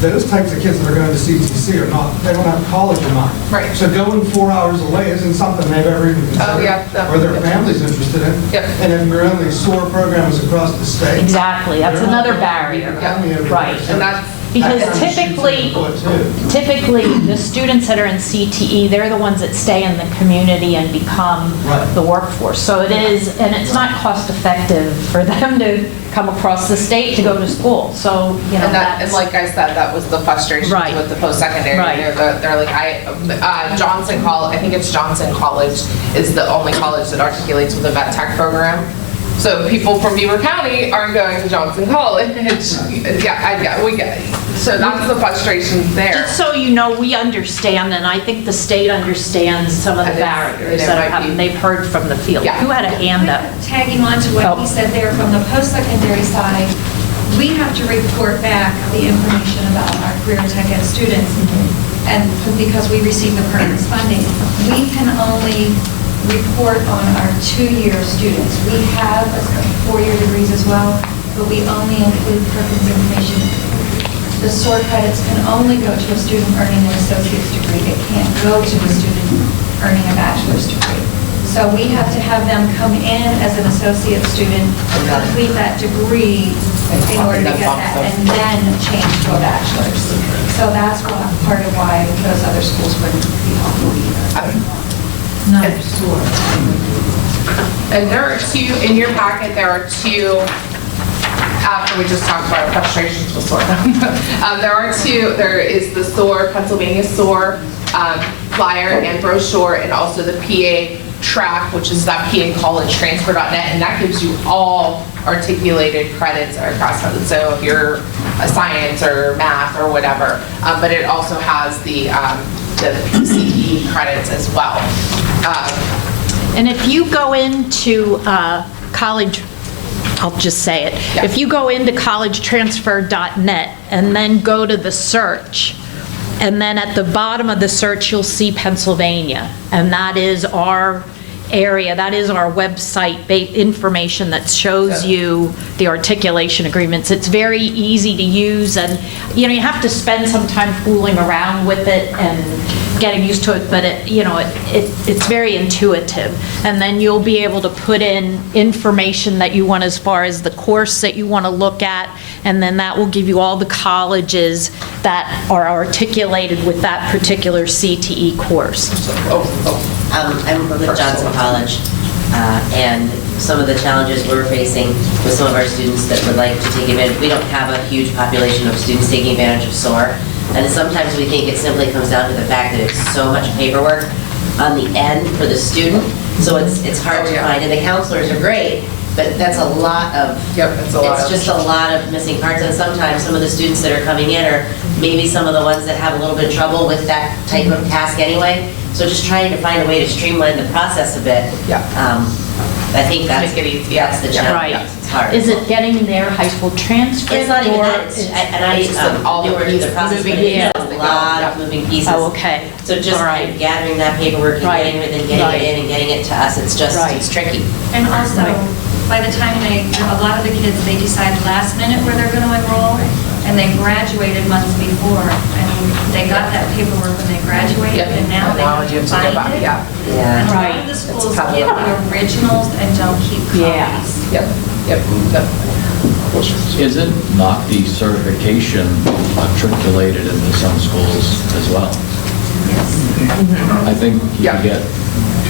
those types of kids that are going to CTC are not, they don't have college in mind. Right. So going 4 hours away isn't something they've ever even considered. Yeah. Or their family's interested in. Yep. And if your only SOAR program is across the state. Exactly, that's they're not another gonna barrier. be family over there. Right. So And that's- Because that kind of shoots in the foot, too. typically, the students that are in CTE, they're the ones that stay in the community and become Right. the workforce. So it is, and it's not cost effective for them to come across the state to go to school. So, And that's. like I said, that was the frustration Right. with the post-secondary. Right. They're like, Johnson College, I think it's Johnson College is the only college that articulates with a vet tech program. So people from Beaver County aren't going to Johnson College. Yeah, we get it. So that's the frustration there. Just so you know, we understand, and I think the state understands some of the And it's- barriers it that might have happened. be- They've heard from the field. Yeah. Who had a hand up? Tagging on to Oh. what he said there from the post-secondary side, we have to report back the information about our career tech ed students. And because we receive the Perkins funding, we can only report on our 2-year students. We have 4-year degrees as well, but we only include Perkins information. The SOAR credits can only go to a student earning an associate's degree. It can't go to a student earning a bachelor's degree. So we have to have them come in as an associate student, complete that degree in order to get that, and then change to a bachelor's. So that's part of why those other schools wouldn't be helpful either. And there are two, in your packet, there are two, after we just talked about our frustrations with SOAR. There is the SOAR, Pennsylvania SOAR flyer and brochure, and also the PA track, which is that PA collegetransfer.net, and that gives you all articulated credits across it. So if you're a science or math or whatever, but it also has the PCE credits as well. And if you go into college, I'll just say it. Yeah. If you go into collegetransfer.net and then go to the search, and then at the bottom of the search, you'll see Pennsylvania. And that is our area, that is our website information that shows you the articulation agreements. It's very easy to use, and you have to spend some time fooling around with it and getting used to it, but it's very intuitive. And then you'll be able to put in information that you want as far as the course that you want to look at, and then that will give you all the colleges that are articulated with that particular CTE course. I'm with Johnson College, and some of the challenges we're facing with some of our students that would like to take advantage, we don't have a huge population of students taking advantage of SOAR, and sometimes we think it simply comes down to the fact that it's so much paperwork on the end for the student, so it's hard to find, and the counselors are great, but that's a lot of, it's just a lot of missing parts, and sometimes some of the students that are coming in are maybe some of the ones that have a little bit of trouble with that type of task anyway, so just trying to find a way to streamline the process a bit. I think that's, Make it easy. that's the challenge. Right. It's hard. Is it getting their high school transcript? It's not even or that, it's- and I it's just all newer to the moving process, but pieces. it's a lot of moving pieces. Oh, okay. So just All kind right. of gathering that paperwork and Right. getting it in, getting Right. it in and getting it to us, it's just, Right. it's tricky. And also, Right. by the time a lot of the kids, they decide last minute where they're going to enroll, and they graduated months before, and they got that paperwork when they graduated, and now they have you to have to go find back, it. yeah. And a lot Right. of the schools tough. give the originals and don't keep Yeah. copies. Yep. Is it not the certification matriculated into some schools as well? I think you Yeah. can get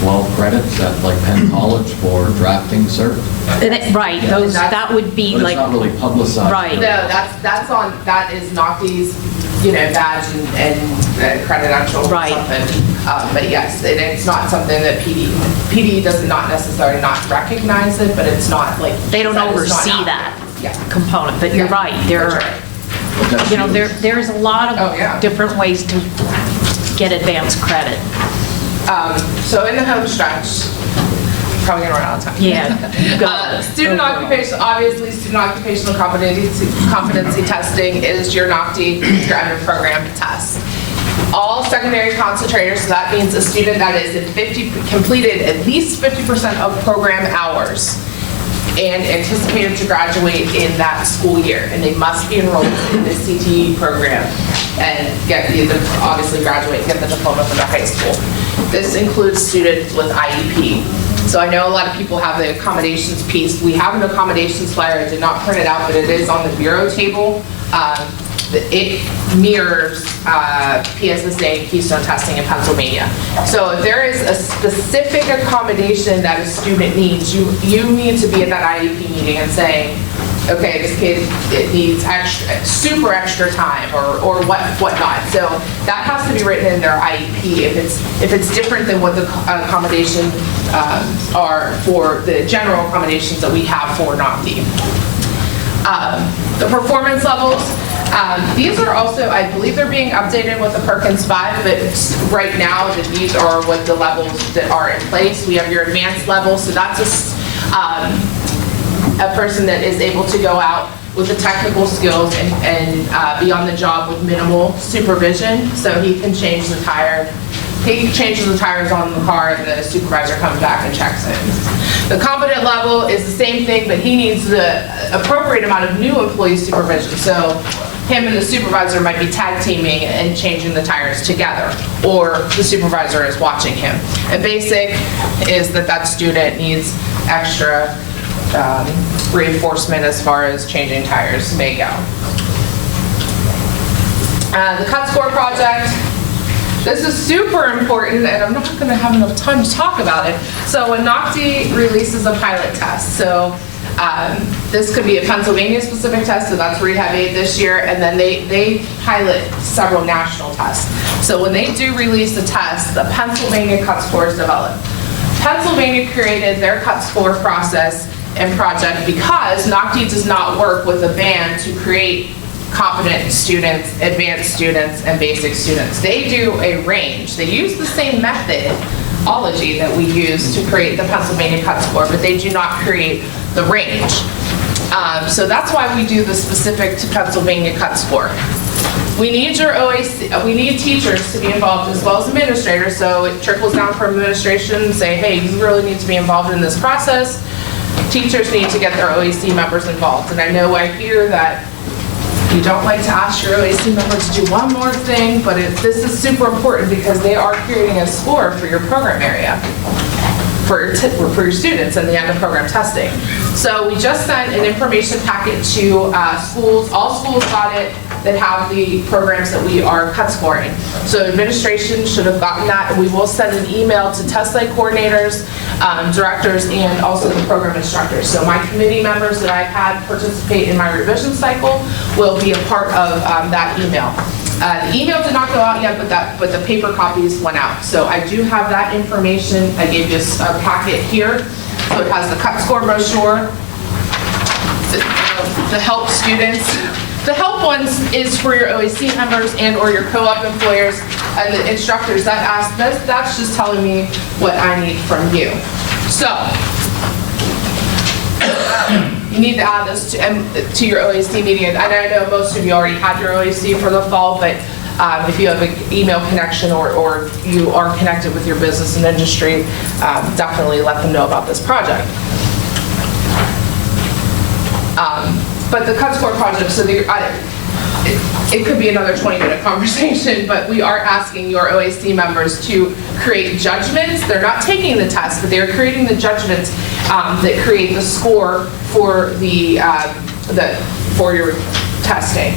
12 credits at like Penn College for drafting cert. Right, those, that would be But it's like, not really publicized. Right. No, that is NOCTI's, badge and credential or Right. something. But yes, it's not something that PD does not necessarily not recognize it, but it's not like. they don't it's not oversee out that there. Yeah. component, but you're Yeah. right, there That's are, right. But that's huge. there's a lot Oh, yeah. of different ways to get advanced credit. So in the home stretch, probably gonna run out of time. Yeah, go. Student occupation, obviously, student occupational competency testing is your NOCTI graduate program test. All secondary concentrators, so that means a student that is completed at least 50% of program hours and anticipated to graduate in that school year, and they must be enrolled in the CTE program and obviously graduate, get the diploma from their high school. This includes students with IEP. So I know a lot of people have the accommodations piece. We have an accommodations flyer. I did not print it out, but it is on the bureau table. It mirrors PSSA Keystone testing in Pennsylvania. So if there is a specific accommodation that a student needs, you need to be at that IEP meeting and say, okay, this kid, it needs super extra time or whatnot. So that has to be written in their IEP if it's different than what the accommodations are for the general accommodations that we have for NOCTI. The performance levels, these are also, I believe they're being updated with the Perkins 5, but right now these are what the levels that are in place. We have your advanced level, so that's a person that is able to go out with the technical skills and be on the job with minimal supervision, so he can change the tire. He changes the tires on the car and the supervisor comes back and checks it. The competent level is the same thing, but he needs the appropriate amount of new employee supervision. So him and the supervisor might be tag teaming and changing the tires together, or the supervisor is watching him. And basic is that student needs extra reinforcement as far as changing tires may go. The cut score project. This is super important, and I'm not going to have enough time to talk about it. So when NOCTI releases a pilot test, so this could be a Pennsylvania-specific test, so that's Rehab 8 this year, and then they pilot several national tests. So when they do release a test, the Pennsylvania cut score is developed. Pennsylvania created their cut score process and project because NOCTI does not work with a band to create competent students, advanced students, and basic students. They do a range. They use the same methodology that we use to create the Pennsylvania cut score, but they do not create the range. So that's why we do the specific to Pennsylvania cut score. We need your OAC, we need teachers to be involved as well as administrators, so it trickles down from administration and say, hey, you really need to be involved in this process. Teachers need to get their OAC members involved. And I know I hear that you don't like to ask your OAC members to do one more thing, but this is super important because they are creating a score for your program area, for your students in the end of program testing. So we just sent an information packet to schools. All schools got it that have the programs that we are cut scoring. So administration should have gotten that, and we will send an email to test site coordinators, directors, and also the program instructors. So my committee members that I've had participate in my revision cycle will be a part of that email. The email did not go out yet, but the paper copies went out. So I do have that information. I gave you a packet here. So it has the cut score brochure, the help students. The help ones is for your OAC members and or your co-op employers and the instructors that ask this. That's just telling me what I need from you. So you need to add this to your OAC meeting. And I know most of you already have your OAC for the fall, but if you have an email connection or you are connected with your business and industry, definitely let them know about this project. But the cut score project, so it could be another 20-minute conversation, but we are asking your OAC members to create judgments. They're not taking the test, but they're creating the judgments that create the score for for your testing.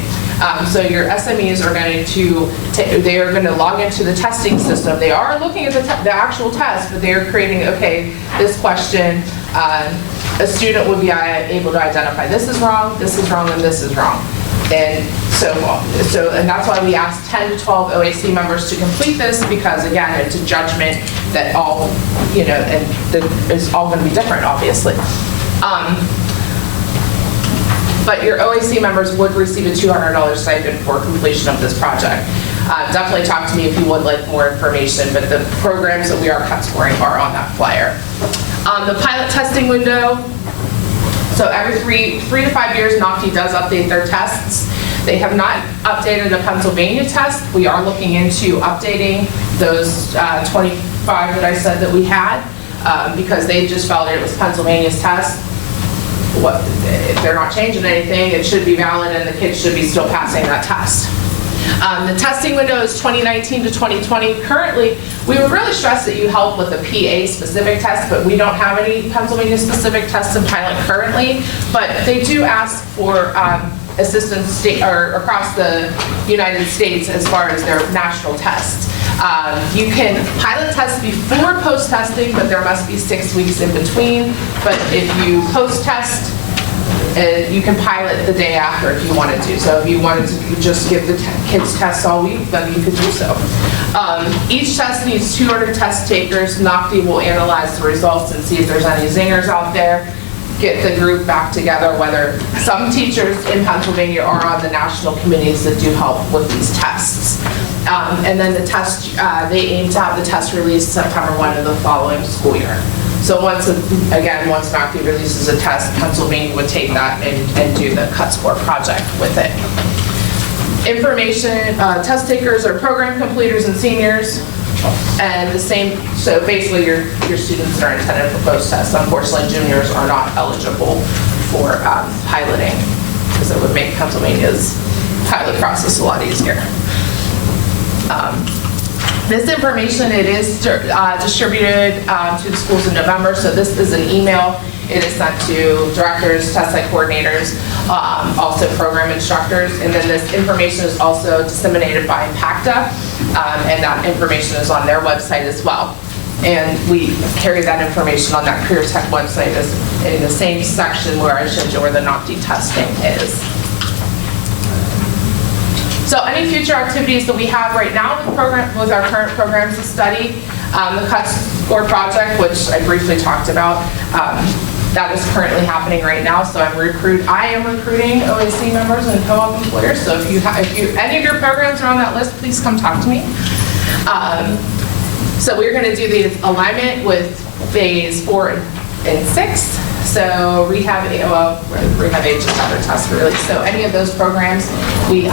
So your SMEs are going to log into the testing system. They are looking at the actual test, but they are creating, okay, this question a student would be able to identify, this is wrong, and this is wrong. And and that's why we asked 10 to 12 OAC members to complete this, because again, it's a judgment that all, and that is all going to be different, obviously. But your OAC members would receive a $200 stipend for completion of this project. Definitely talk to me if you would like more information, but the programs that we are cut scoring are on that flyer. The pilot testing window, so every three to 5 years, NOCTI does update their tests. They have not updated a Pennsylvania test. We are looking into updating those 25 that I said that we had, because they just felt it was Pennsylvania's test. If they're not changing anything, it should be valid and the kids should be still passing that test. The testing window is 2019 to 2020. Currently, we would really stress that you help with the PA specific test, but we don't have any Pennsylvania specific tests in pilot currently. But they do ask for assistance across the United States as far as their national tests. You can pilot test before post-testing, but there must be 6 weeks in between. But if you post-test, you can pilot the day after if you wanted to. So if you wanted to just give the kids tests all week, then you could do so. Each test needs 200 test takers. NOCTI will analyze the results and see if there's any zingers out there. Get the group back together, whether some teachers in Pennsylvania are on the national committees that do help with these tests. And then the test, they aim to have the test released September 1 of the following school year. So once NOCTI releases a test, Pennsylvania would take that and do the cut score project with it. Information, test takers are program completers and seniors. And the same, so basically your students that are intended for post-test. Unfortunately, juniors are not eligible for piloting, because it would make Pennsylvania's pilot process a lot easier. This information, it is distributed to the schools in November, so this is an email. It is sent to directors, test site coordinators, also program instructors, and then this information is also disseminated by Impacta, and that information is on their website as well. And we carry that information on that Career Tech website as in the same section where I showed you where the NOCTI testing is. So any future activities that we have right now with our current programs of study, the cut score project, which I briefly talked about, that is currently happening right now. So I am recruiting OAC members and co-op employers. So if any of your programs are on that list, please come talk to me. So we're going to do the alignment with phase 4 and 6. So rehab 8 just had their test release. So any of those programs we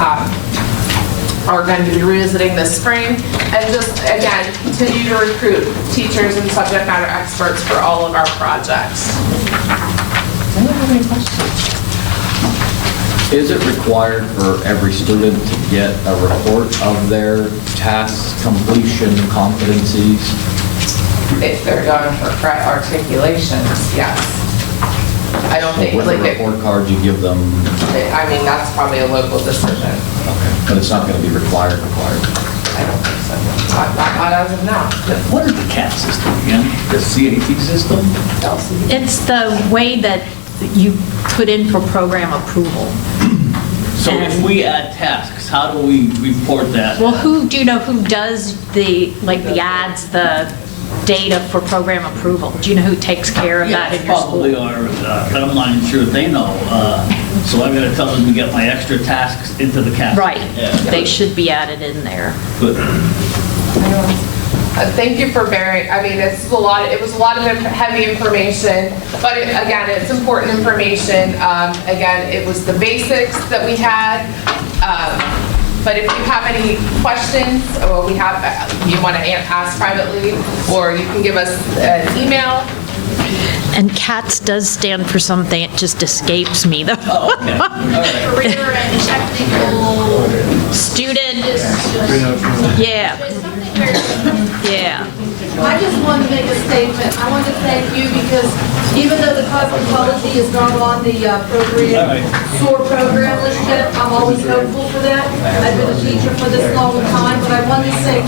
are going to be revisiting this spring, and just again continue to recruit teachers and subject matter experts for all of our projects. Does anyone have any questions? Is it required for every student to get a report of their task completion competencies? If they're going for correct articulations, yes. I don't think with the report card you give them. I mean, that's probably a local decision. Okay, but it's not going to be required. I don't think so. Not as of now. What is the CAP system again? The CAT system? It's the way that you put in for program approval. So if we add tasks, how do we report that? Well, do you know who does the ads, the data for program approval? Do you know who takes care of that in your school? Probably are, but I'm not even sure they know. So I'm going to tell them to get my extra tasks into the CAP. Right. Yeah. They should be added in there. Good. Thank you for bearing. I mean, it was a lot of heavy information, but again, it's important information. Again, it was the basics that we had. But if you have any questions, or you want to ask privately, or you can give us an email. And CATS does stand for something, it just escapes me though. Oh, okay. All right. Career and technical Student, There's yeah, something very yeah. I just wanted to make a statement. I want to thank you because even though the cosmetology is not on the program, SOAR program list yet, I'm always hopeful for that. I've been a teacher for this long time, but I wanted to say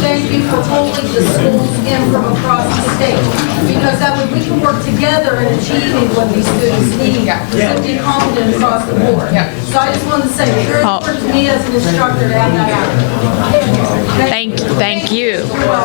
thank you for pulling the schools in from across the state. Because that way we can work together in achieving what these students need to be confident across the board. So I just wanted to say, it's very important to me as an instructor to have that out. Thank you.